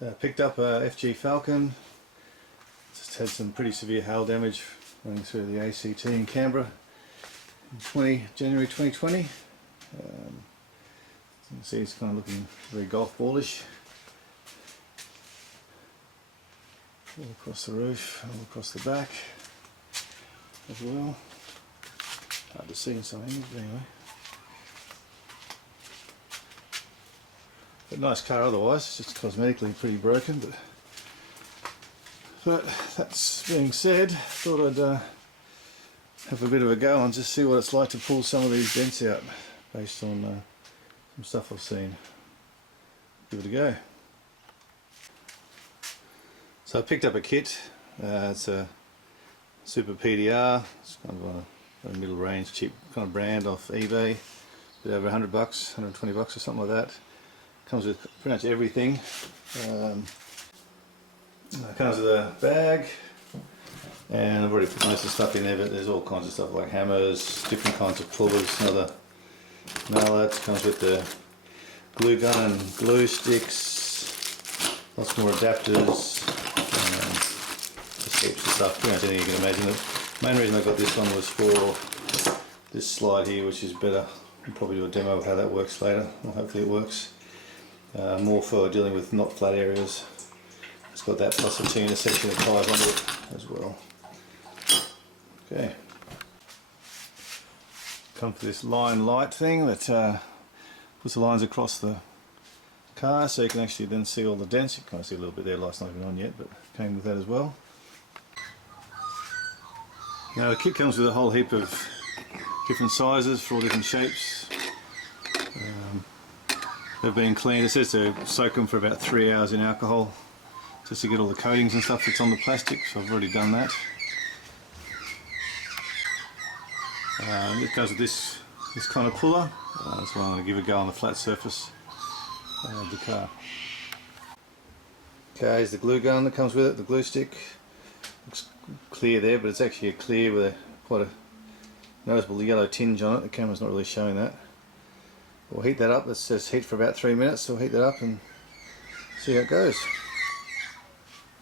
So I picked up a FG Falcon. Just had some pretty severe hail damage running through the ACT in Canberra in January 2020. You can see it's kind of looking very golf ballish. All across the roof, all across the back as well. Hard to see in some angles, but anyway. But nice car otherwise, it's just cosmetically pretty broken. But that's being said, thought I'd have a bit of a go and just see what it's like to pull some of these dents out based on some stuff I've seen. Give it a go. So I picked up a kit. It's a Super PDR. It's kind of a middle range, cheap kind of brand off eBay. A bit over $100, $120 or something like that. Comes with pretty much everything. It comes with a bag, and I've already put most of the stuff in there, but there's all kinds of stuff like hammers, different kinds of pullers, another mallet. Comes with the glue gun and glue sticks, lots more adapters, just heaps of stuff, pretty much anything you can imagine. The main reason I got this one was for this slide here, which is better. I'll probably do a demo of how that works later, or hopefully it works. More for dealing with not flat areas. It's got that plus a intersection of tyres on it as well. Okay. Come for this line light thing that puts the lines across the car so you can actually then see all the dents. You can kind of see a little bit there, light's not even on yet, but it came with that as well. Now the kit comes with a whole heap of different sizes for all different shapes. They've been cleaned. It says to soak them for about 3 hours in alcohol just to get all the coatings and stuff that's on the plastic, so I've already done that. It goes with this kind of puller. That's what I'm going to give a go on the flat surface of the car. Okay, here's the glue gun that comes with it, the glue stick. Looks clear there, but it's actually a clear with quite a noticeable yellow tinge on it. The camera's not really showing that. We'll heat that up. It says heat for about 3 minutes, so we'll heat that up and see how it goes.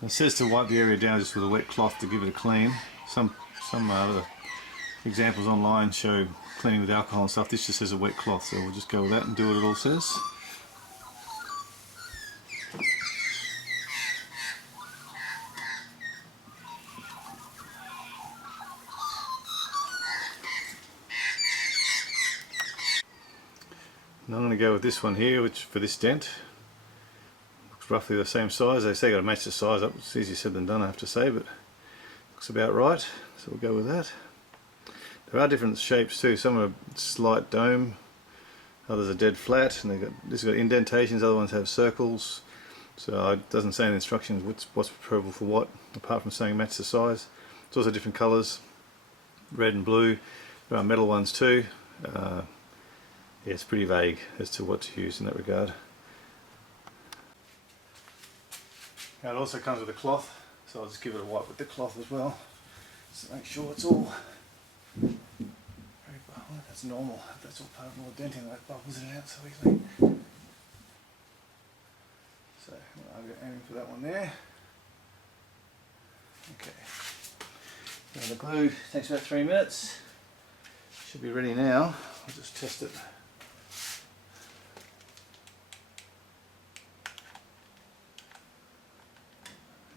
It says to wipe the area down just with a wet cloth to give it a clean. Some other examples online show cleaning with alcohol and stuff. This just says a wet cloth, so we'll just go with that and do what it all says. And I'm going to go with this one here, which for this dent. Looks roughly the same size. They say you got to match the size up. It's easier said than done, I have to say, but looks about right. So we'll go with that. There are different shapes too. Some are slight dome, others are dead flat, and this has got indentations. Other ones have circles. So it doesn't say in the instructions what's preferable for what, apart from saying match the size. It's also different colours, red and blue. There are metal ones too. Yeah, it's pretty vague as to what to use in that regard. Now it also comes with a cloth, so I'll just give it a wipe with the cloth as well, just to make sure it's all very bubbled. That's normal, that's all part of all the denting that bubbles it out so easily. So I'll go aiming for that one there. Okay. Now the glue takes about 3 minutes. Should be ready now. I'll just test it.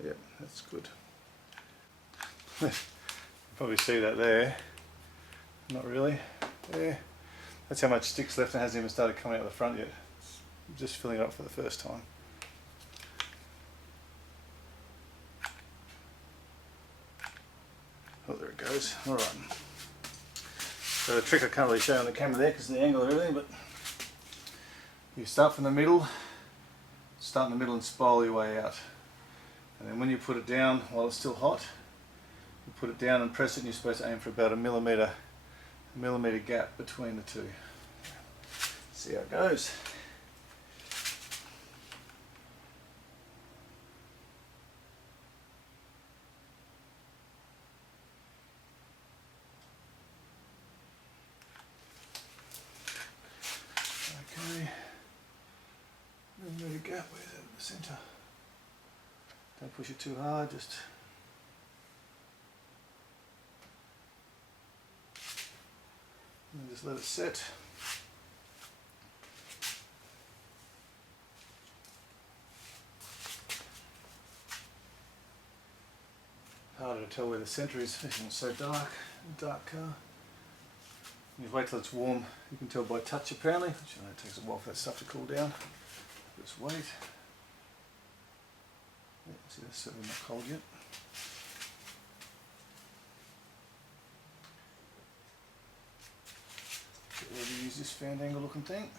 Yep, that's good. You probably see that there. Not really. There. That's how much stick's left and hasn't even started coming out the front yet. It's just filling it up for the first time. Oh, there it goes. Alright. So the trick I can't really show on the camera there because of the angle and everything, but you start from the middle, and spiral your way out. And then when you put it down while it's still hot, you put it down and press it, and you're supposed to aim for about a millimetre gap between the two. See how it goes. Okay. Millimetre gap, where's it in the centre? Don't push it too hard, just and just let it set. Harder to tell where the centre is, it's so dark car. You wait till it's warm, you can tell by touch apparently, which it takes a while for that stuff to cool down. Just wait. Yeah, see, that's certainly not cold yet. Get ready to use this fan angle looking thing.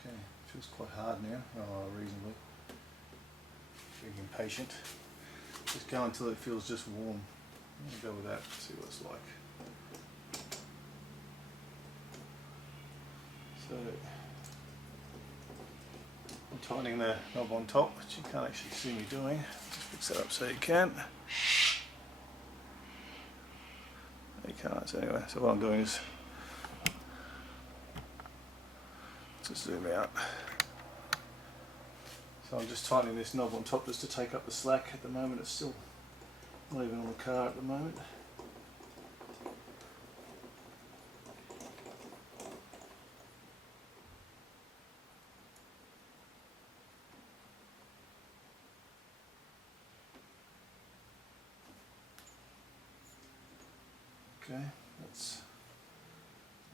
Okay, feels quite hard now, reasonably. Being impatient. Just go until it feels just warm. I'll go with that, see what it's like. So, I'm tightening the knob on top, which you can't actually see me doing. Just fix that up so you can. You can't, so anyway, so what I'm doing is just zoom out. So I'm just tightening this knob on top just to take up the slack. At the moment it's still not even on the car at the moment. Okay,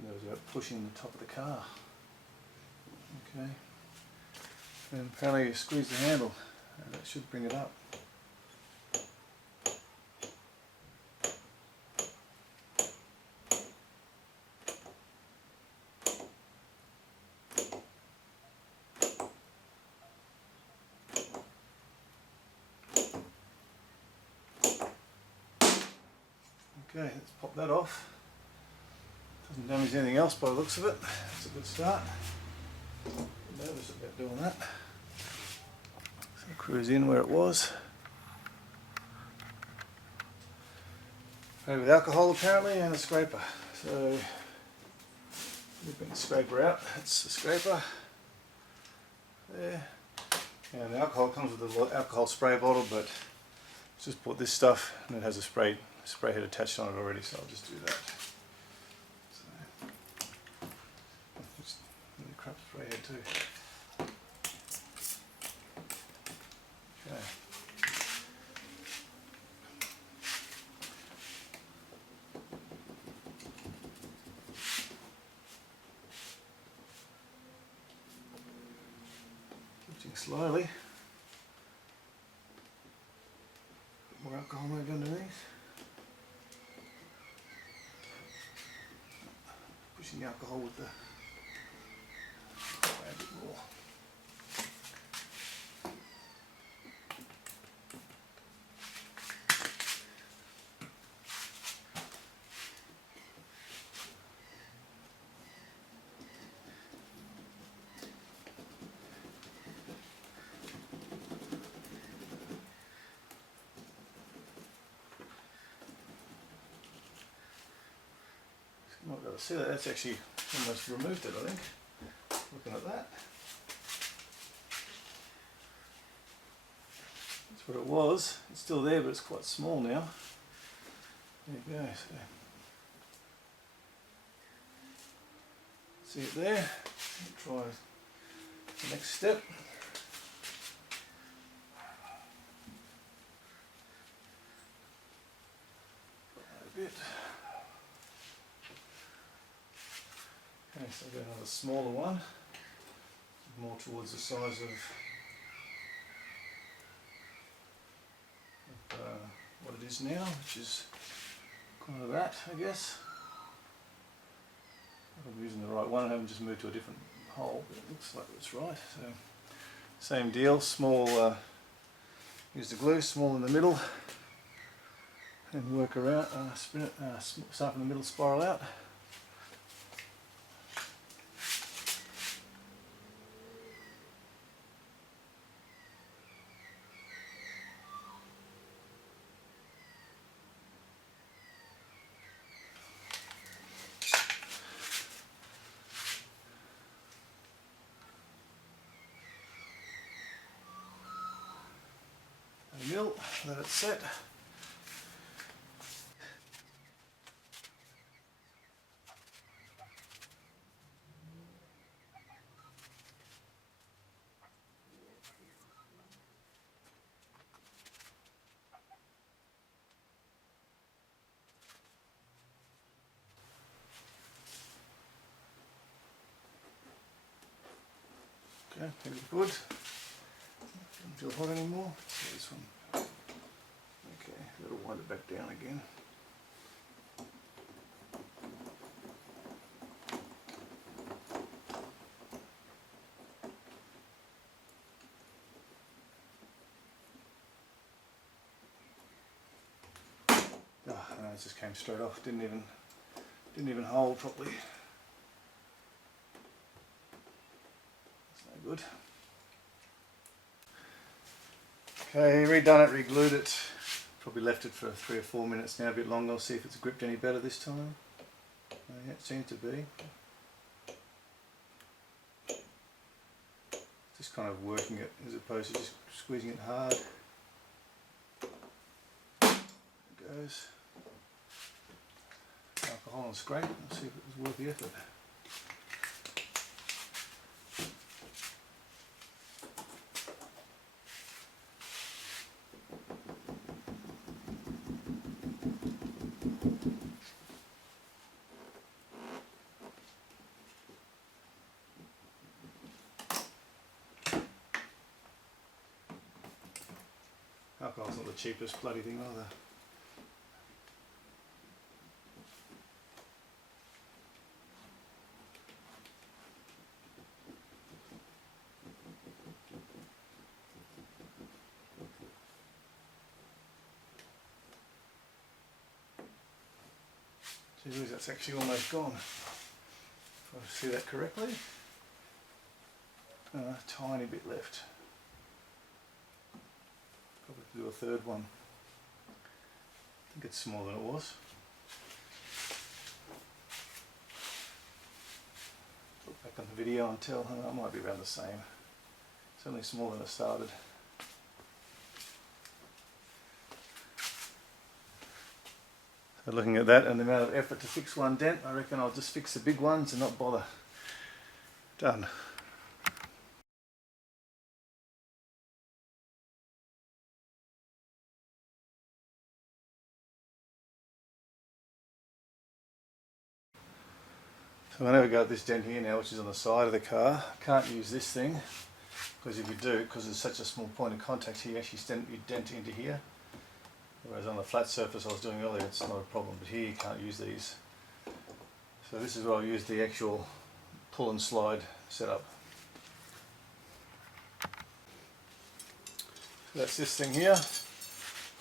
that was about pushing the top of the car. Okay, and apparently you squeeze the handle and that should bring it up. Okay, let's pop that off. Doesn't damage anything else by the looks of it. That's a good start. Nervous about doing that. So cruise in where it was. Made with alcohol apparently and a scraper. So we bring the scraper out. That's the scraper. There. And the alcohol comes with the alcohol spray bottle, but just bought this stuff and it has a spray head attached on it already, so I'll just do that. So, just really crap spray head too. Okay. Switching slowly. More alcohol maybe underneath. Pushing the alcohol with the a bit more. Might be able to see that, that's actually almost removed it, I think, looking at that. That's what it was. It's still there, but it's quite small now. There you go. So, see it there. Try the next step. A bit. Okay, so I've got another smaller one, more towards the size of what it is now, which is kind of that, I guess. I'm using the right one, I haven't just moved to a different hole, but it looks like it's right. So, same deal, small, use the glue, small in the middle, and work around, spin it, start from the middle, spiral out. Mill, let it set. Okay, pretty good. Doesn't feel hot anymore. So this one. Okay, that'll wind it back down again. Oh, no, it just came straight off. Didn't even hold properly. That's no good. Okay, redone it, re-glued it. Probably left it for 3 or 4 minutes now, a bit longer. I'll see if it's gripped any better this time. Yeah, it seems to be. Just kind of working it as opposed to just squeezing it hard. There it goes. Alcohol and scrape, let's see if it was worth the effort. Alcohol's not the cheapest bloody thing either. Geez, that's actually almost gone. If I see that correctly. A tiny bit left. Probably to do a third one. I think it's smaller than it was. Look back on the video and tell, it might be around the same. Certainly smaller than it started. So looking at that and the amount of effort to fix one dent, I reckon I'll just fix the big ones and not bother. Done. So I never got this dent here now, which is on the side of the car. I can't use this thing, because if you do, because there's such a small point of contact here, you actually dent into here. Whereas on the flat surface I was doing earlier, it's not a problem, but here you can't use these. So this is where I'll use the actual pull and slide setup. So that's this thing here.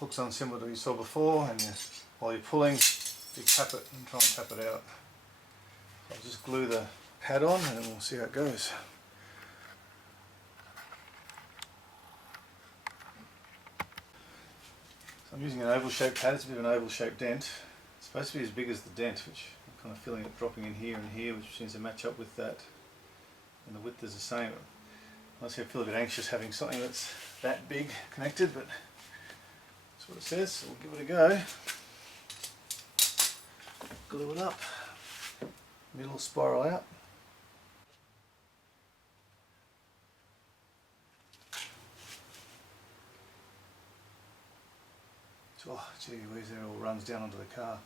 Hooks on similar to what you saw before, and while you're pulling, you tap it and try and tap it out. I'll just glue the pad on and we'll see how it goes. So I'm using an oval shaped pad, it's a bit of an oval shaped dent. It's supposed to be as big as the dent, which I'm kind of feeling it dropping in here and here, which seems to match up with that. And the width is the same. Honestly, I feel a bit anxious having something that's that big connected, but that's what it says, so we'll give it a go. Glue it up. Middle spiral out. Oh gee whiz, it all runs down onto the car.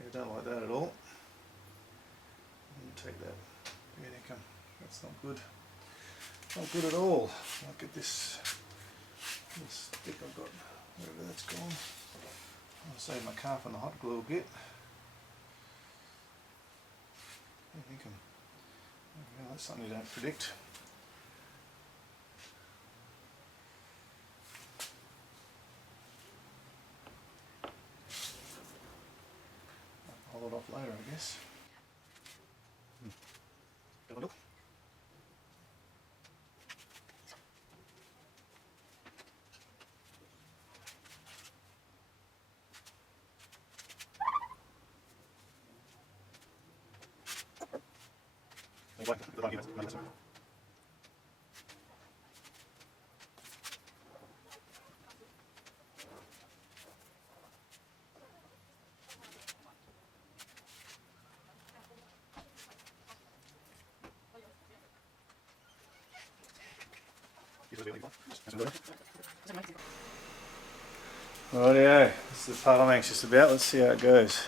I don't like that at all. Take that. That's not good. Not good at all. Look at this stick I've got, wherever that's gone. I'll save my car from the hot glue a bit. That's something you don't predict. it off later, I guess. Have a look. Rightio, this is the part I'm anxious about. Let's see how it goes.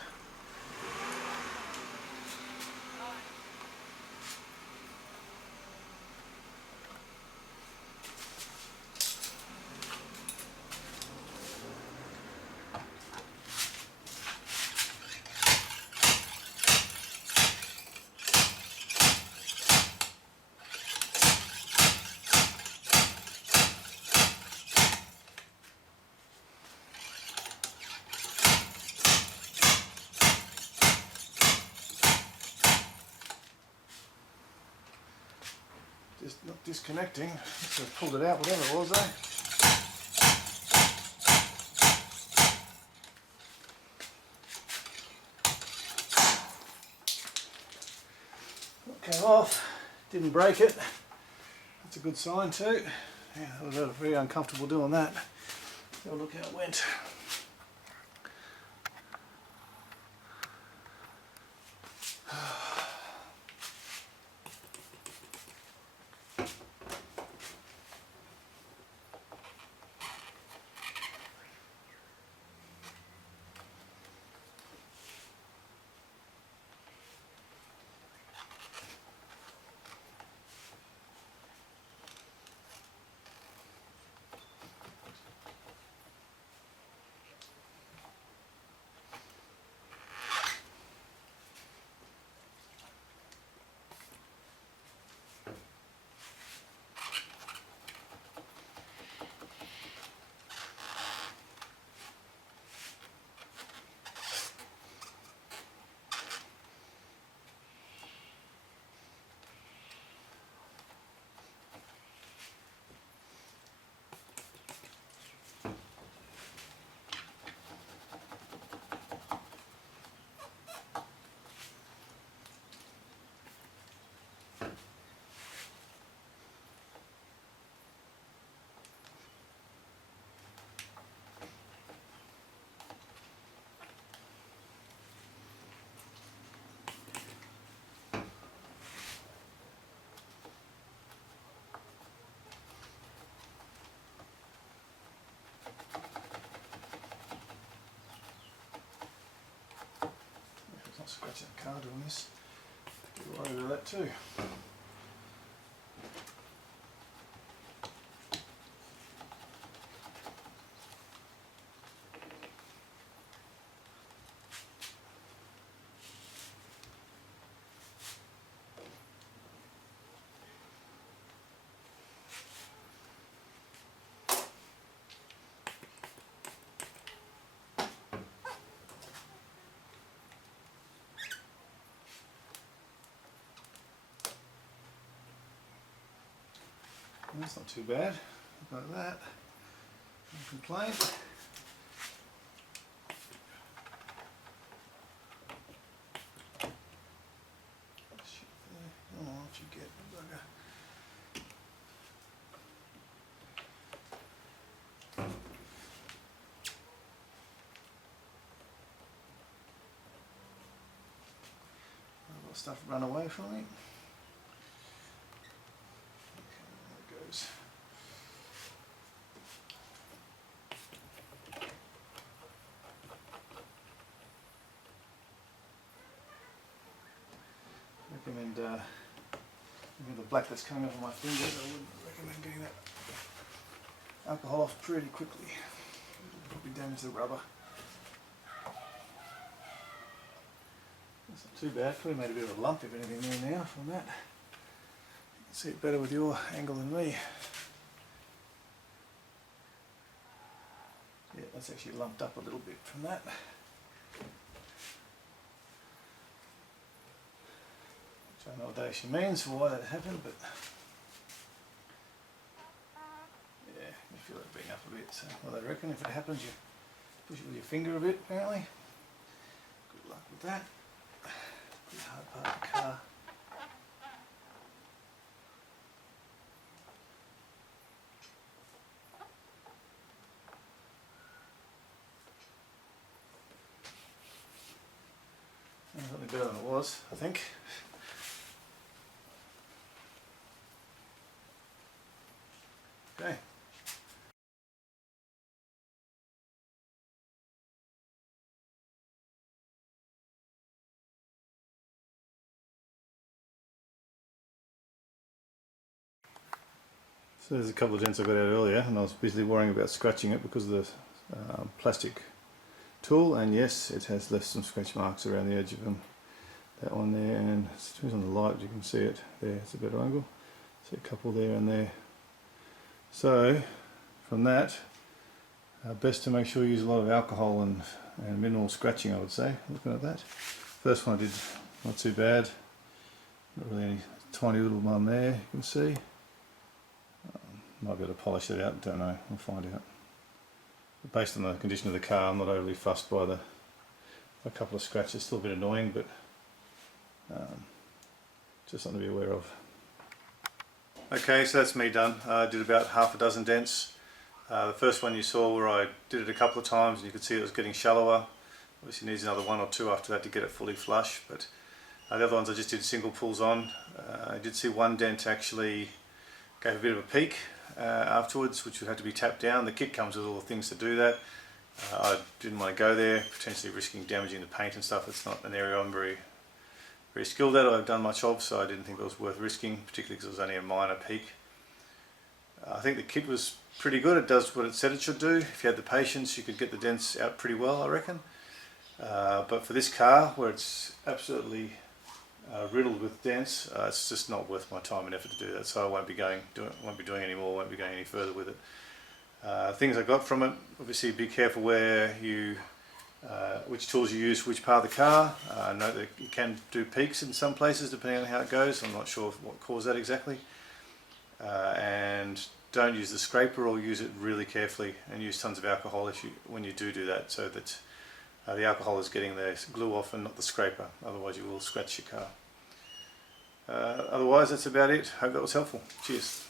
Just not disconnecting. Must have pulled it out, whatever it was, eh? Came off, didn't break it. That's a good sign too. Yeah, I was very uncomfortable doing that. So look how it went. Not scratching the car doing this. Be worried about that too. That's not too bad. Like that. No complaint. Oh, what you get, bugger. A lot of stuff run away from me. Okay, there it goes. Recommend the black that's coming off of my fingers. I wouldn't recommend getting that alcohol off pretty quickly. It'll probably damage the rubber. That's not too bad. Probably made a bit of a lump if anything there now from that. You can see it better with your angle than me. Yeah, that's actually lumped up a little bit from that. Don't know what that actually means or why that happened, but yeah, you feel it being up a bit. So, well, I reckon if it happens, you push it with your finger a bit, apparently. Good luck with that. Pretty hard part of the car. Something better than it was, I think. Okay. So there's a couple of dents I got out earlier, and I was busily worrying about scratching it because of the plastic tool, and yes, it has left some scratch marks around the edge of them. That one there, and it depends on the light, you can see it there. It's a better angle. See a couple there and there. So from that, best to make sure you use a lot of alcohol and minimal scratching, I would say. Looking at that, first one I did not too bad. Not really any tiny little one there. You can see. Might be able to polish it out. Don't know. We'll find out. But based on the condition of the car, I'm not overly fussed by a couple of scratches. Still a bit annoying, but just something to be aware of. Okay, so that's me done. I did about half a dozen dents. The first one you saw where I did it a couple of times and you could see it was getting shallower. Obviously needs another one or two after that to get it fully flush, but the other ones I just did single pulls on. I did see one dent actually gave a bit of a peak afterwards, which would have to be tapped down. The kit comes with all the things to do that. I didn't want to go there, potentially risking damaging the paint and stuff. It's not an area I'm very skilled at, I've done much of, so I didn't think it was worth risking, particularly because it was only a minor peak. I think the kit was pretty good. It does what it said it should do. If you had the patience, you could get the dents out pretty well, I reckon. But for this car, where it's absolutely riddled with dents, it's just not worth my time and effort to do that. So I won't be doing any more. Won't be going any further with it. Things I got from it: obviously, be careful where you. Which tools you use for which part of the car. Note that you can do peaks in some places depending on how it goes. I'm not sure what caused that exactly. And don't use the scraper, or use it really carefully, and use tons of alcohol when you do that, so that the alcohol is getting the glue off and not the scraper. Otherwise you will scratch your car. Otherwise that's about it. Hope that was helpful. Cheers.